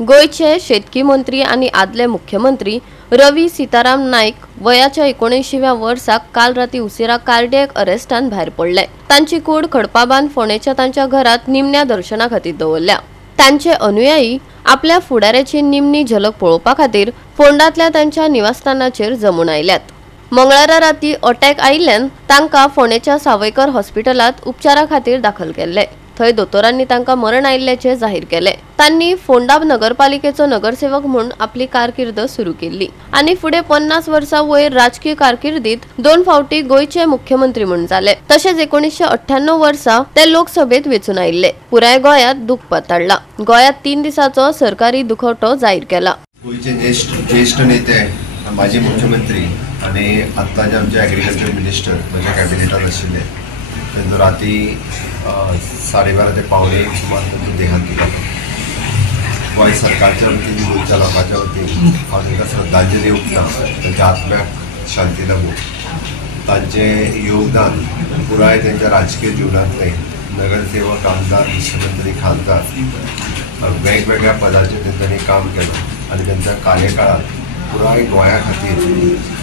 गोयचे शेतकी मंत्री आणि आदले मुख्यमंत्री रवी सीताराम नाईक वयाच्या 79व्या वर्साक काल राती उशिरा कार्डियक अरेस्टान भायर पडले। तांची कूड खडपाबांद फोंडेच्या तांच्या घरात निमण्या दर्शना खातीर दवरल्या। तांचे अनुयायी आपल्या फुडाऱ्याची निमणी झलक पळोवपा खातीर फोंडातल्या तांच्या निवासस्थानाचेर जमून आयल्यात। मंगळारा राती अटॅक आयिल्ल्यान तांकां फोंडेच्या सावयकर हॉस्पिटलात उपचारा खातीर दाखल केल्ले। थंय दोतोरांनी तांकां मरण आयिल्ल्याचे जाहीर केले। तांणी फोंडा नगरपालिकेचो नगरसेवक म्हणून आपली कारकीर्द सुरू केली आणि फुडें 50 वर्सां वयर राजकीय कारकिर्दीत 2 फावटी गोयचे मुख्यमंत्री म्हणून जाले। तशेंच 1998 वर्सा ते लोकसभेत वेचून आयिल्ले। पुराय गोंयांत दूख पताडला। गोंयांत 3 दिसाचो सरकारी दुखवटो जाहीर केला। गोयचे ज्येष्ठ नेते माजी मुख्यमंत्री आणि आत्ताचे आमचे ॲग्रिकल्चर मिनिस्टर माझ्या कॅबिनेटात आशिल्ले तेन्ना राती 12:30 ते 1:45 सुमार त्यांचं देहांत जालो। गोंय सरकारच्या वतीन गोंयच्या लोकांच्या वतीन हांव तांकां श्रद्धांजली ओंपता। तांच्या आत्म्याक शांती लाभूं। तांचें योगदान पुराय तांच्या राजकीय जिवनांतलें नगरसेवक आमदार मुख्यमंत्री खासदार वेगवेगळ्या पदांचेर तांच्यांनी काम केलें आणि त्यांच्या कार्यकाळात पुराय गोंया खातीर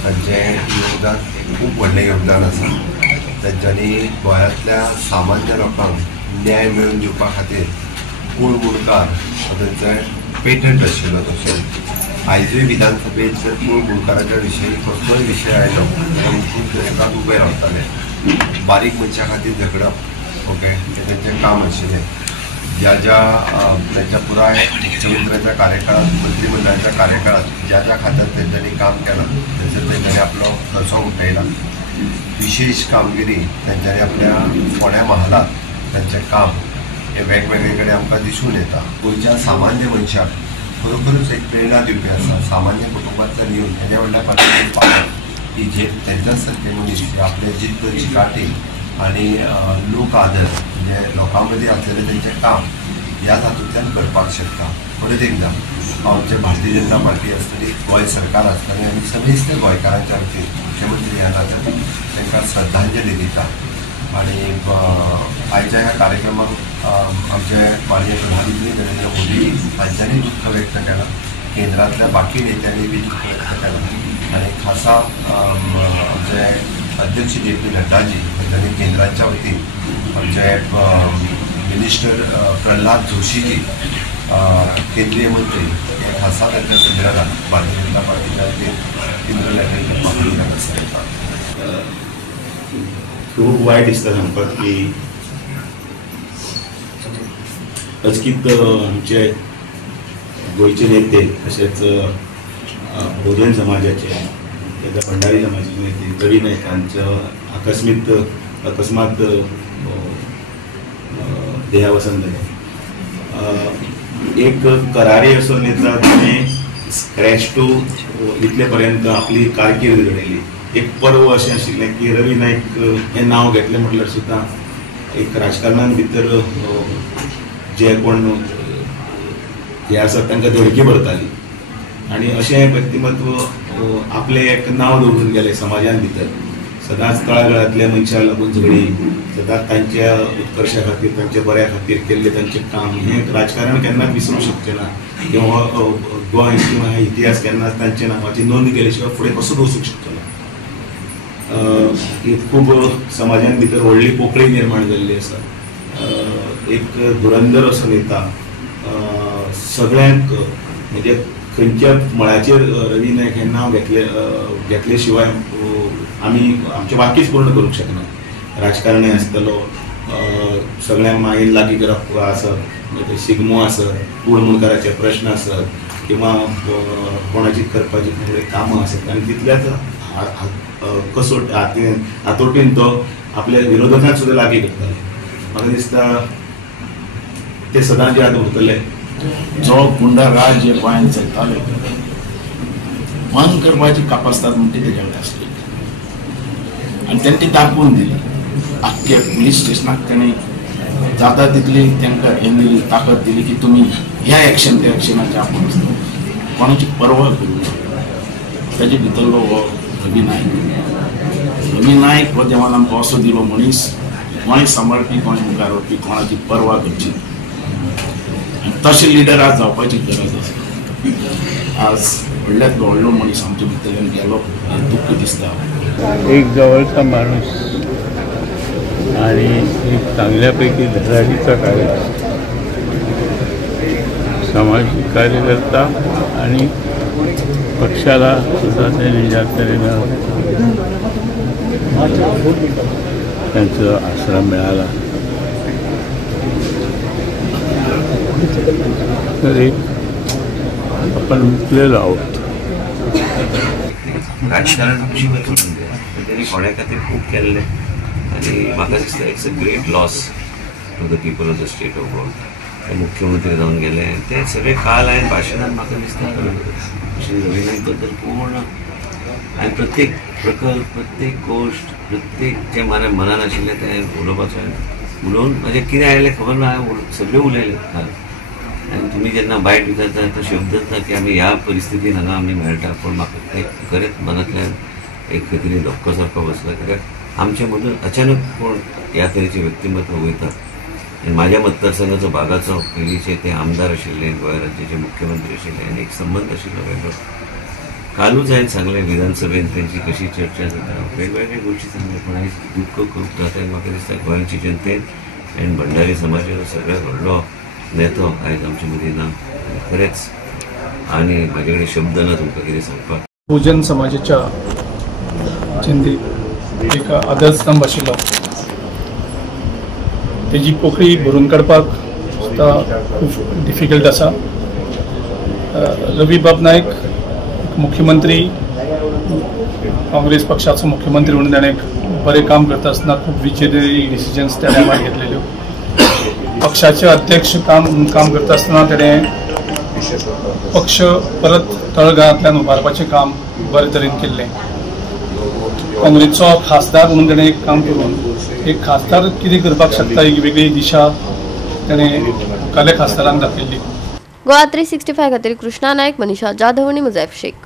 तांचें योगदान खूब व्हडलें योगदान आसा। तांच्यांनी गोंयांतल्या सामान्य लोकांक न्याय मेळोवन दिवपा खातीर कूड मुणकार तांचो पेटंट आशिल्लो। तशेंच आयजूय विधानसभेत जर कूड मुणकाराच्या विशयी कसलोय विशय आयलो जाल्यार खूब लोकांक उबे रावताले। बारीक मनशा खातीर झगडप ओके हें तांचें काम आशिल्लें। ज्या त्यांच्या पुराय मुख्यमंत्र्यांच्या कार्यकाळात मंत्रिमंडळाच्या कार्यकाळात ज्या खात्यात त्यांनी काम केलं त्याच्यात त्यांनी आपलो ठसो उठयला। विशेष कामगिरी त्यांच्यानी आपल्या फोंड्या महालात त्यांचे काम हे वेगवेगळे कडेन आमकां दिसून येता। गोंयच्या सामान्य मनशाक खरोखरच एक प्रेरणा दिवपी आसा। सामान्य कुटुंबांतल्यान येवन हेजे व्हडल्या पातळीचेर पावप की जे त्यांच्या सारके मनीस आपले जिद्द चिकाटी आणि लोक आदर म्हणजे लोकांमध्ये असलेले त्यांचे काम ह्या हातूंतल्यान करपाक शकता। परत एकदा आमचे भारतीय जनता पार्टी आसतली गोंय सरकार आसतलें आनी समेस्त गोंयकारांच्या वतीन मुख्यमंत्री ह्या तांकां श्रद्धांजली दिता। आणि आयच्या ह्या कार्यक्रमाक आमचे माननीय प्रधानमंत्री नरेंद्र मोदी हांच्यांनी दुःख व्यक्त केलां। केंद्रांतल्या बाकी नेत्यांनी बी दुःख व्यक्त केलां आणि खासा आमचे अध्यक्ष JP नड्डाजी हांच्यांनी केंद्राच्या वतीन आमचे मिनिस्टर प्रल्हाद जोशीजी केंद्रीय मंत्री हे खासा त्यांच्या संदर्भात भारतीय जनता पार्टीच्या वतीन खूप वाईट दिसता सांगपाक की अचकीत आमचे गोयचे नेते तशेंच बहुजन समाजाचे भंडारी समाजाचे नेते रवी नाईक हांचो अकस्मात देहावसान जालें। एक करारी असो नेता ताणें स्क्रॅच टू इतले पर्यंत आपली कारकीर्द घडयली। एक पर्व अशें आशिल्लें की रवी नाईक हें नांव घेतलें म्हटल्यार सुद्दां एक राजकारणान भितर जे कोण हे आसा तांकां धडकी भरताली आनी अशें व्यक्तिमत्व आपलें एक नांव दवरून गेलें समाजान भितर। सदांच तळागाळांतल्या मनशाक लागून झगडी, सदांच तांच्या उत्कर्शा खातीर तांच्या बऱ्या खातीर केल्लें तांचें काम हें राजकारण केन्नाच विसरूंक शकचें ना किंवा गोंय किंवा इतिहास केन्नाच तांच्या नांवाची नोंद केले शिवाय फुडें कसोच वचूंक शकचो ना। खूब समाजान भितर व्हडली पोकळी निर्माण जाल्ली आसा। एक धुरंधर असो नेता सगळ्यांक म्हणजे खंयच्या मळाचेर रवी नाईक हें नांव घेतले शिवाय आमी आमचें वाक्यच पूर्ण करूंक शकना। राजकारणी आसतलो, सगळ्यांक मागीर लागीं करप आसत, शिगमो आसत, कूड मुणकाराचे प्रश्न आसत किंवा कोणाची करपाची कामां आसत आनी तितल्याच हातोटीन तो आपल्या विरोधकांक सुद्दां लागीं करताले। म्हाका दिसता ते सदांच याद उरतले। जो गुंडा राज जे गोंयांत चलताले मन करपाची कापासतात म्हणटी तेजे कडेन आसली आनी तेणें ती दाखोवन दिली। आख्खे पुलीस स्टेशनाक तेणें जाता तितली तांकां हें दिली, ताकद दिली की तुमी ह्या एक्शन त्या एक्शनाचे आपूण कोणाची पर्वा करूं। ताजे भितरलो हो रवी नाईक हो देवान आमकां असो दिलो मनीस गोंय सांबाळपी, गोंय मुखार व्हरपी, कोणाची पर्वा करची तशें लिडर आज जावपाची गरज आसा. आज व्हडल्यात व्हडलो मनीस आमचे भितरल्यान गेलो हें दुख्ख दिसता. एक जवळचा माणूस आणि एक चांगल्यापैकी धडाडीचा कार्यकर्ता, सामाजिक कार्यकर्ता आणि पक्षाला सुद्धा त्यांनी ज्या तऱ्हेनं त्यांचा आसरा मिळाला तरी आपण मुकलेलो आहोत. राजकारण अजिबात सोडून द्या, त्यांनी कोण्या खातीर खूब केल्लें आनी म्हाका दिसता it's a great loss to the people of the state of Goa. ते मुख्यमंत्री जावन गेले ते सगळे काल हांवें भाशणांत म्हाका दिसता श्री रवी नाईक बद्दल पूर्ण हांवें प्रत्येक प्रकल्प, प्रत्येक गोश्ट, प्रत्येक जे म्हाज्या मनान आशिल्लें तें उलोवपाचो हांवें उलोवन म्हाजें कितें आयलें खबर ना, हांवें सगळें उलयलें काल. आनी तुमी जेन्ना वायट विचारता तो शब्द जाता की आमी ह्या परिस्थितीन हांगा आमी मेळटा, पूण म्हाका एक खरेंच मनांतल्यान एक खंय तरी धक्को सारको बसला, कित्याक आमचे मदून अचानक कोण ह्या तरेचे व्यक्तिमत्व वयता. आनी म्हाज्या मतदारसंघाचो भागाचो पयलींचे ते आमदार आशिल्ले, गोंय राज्याचे मुख्यमंत्री आशिल्ले आनी एक संबंद आशिल्लो वेगळो. कालूच हांवें सांगलें विधानसभेन तेंची कशी चर्चा जाता, वेगवेगळे गोश्टी सांगले, पूण आयज दुख्ख खूब जाता. म्हाका दिसता गोंयच्या जनतेन आनी भंडारी समाजाचो सगळ्यात व्हडलो नेतो आयज आमचे मदीं ना. खरेंच आनी म्हाजे कडेन शब्द ना तुमकां कितें सांगपाक. बहुजन समाजाच्या चिंतेक एक आदरस्तंभ आशिल्लो, तेजी पोखळी भरून काडपाक सुद्दां खूब डिफिकल्ट आसा. रवी बाब नायक मुख्यमंत्री, काँग्रेस पक्षाचो मुख्यमंत्री म्हणून ताणें बरें काम करता आसतना खूब विजनरी डिसिजन्स त्या टायमार घेतलेल्यो. पक्षाचे अध्यक्ष काम करता आसतना ताणें पक्ष परत तळघरांतल्यान उबारपाचें काम बरे तरेन केल्लें. काँग्रेसचो खासदार म्हणून ताणें एक काम करून एक खासदार कितें करपाक शकता एक वेगळी दिशा ताणें मुखाल्या खासदारांक दाखयल्ली. गोवा 365 खातीर कृष्णा नायक, मनीषा जाधव आनी मुजैफ शेख.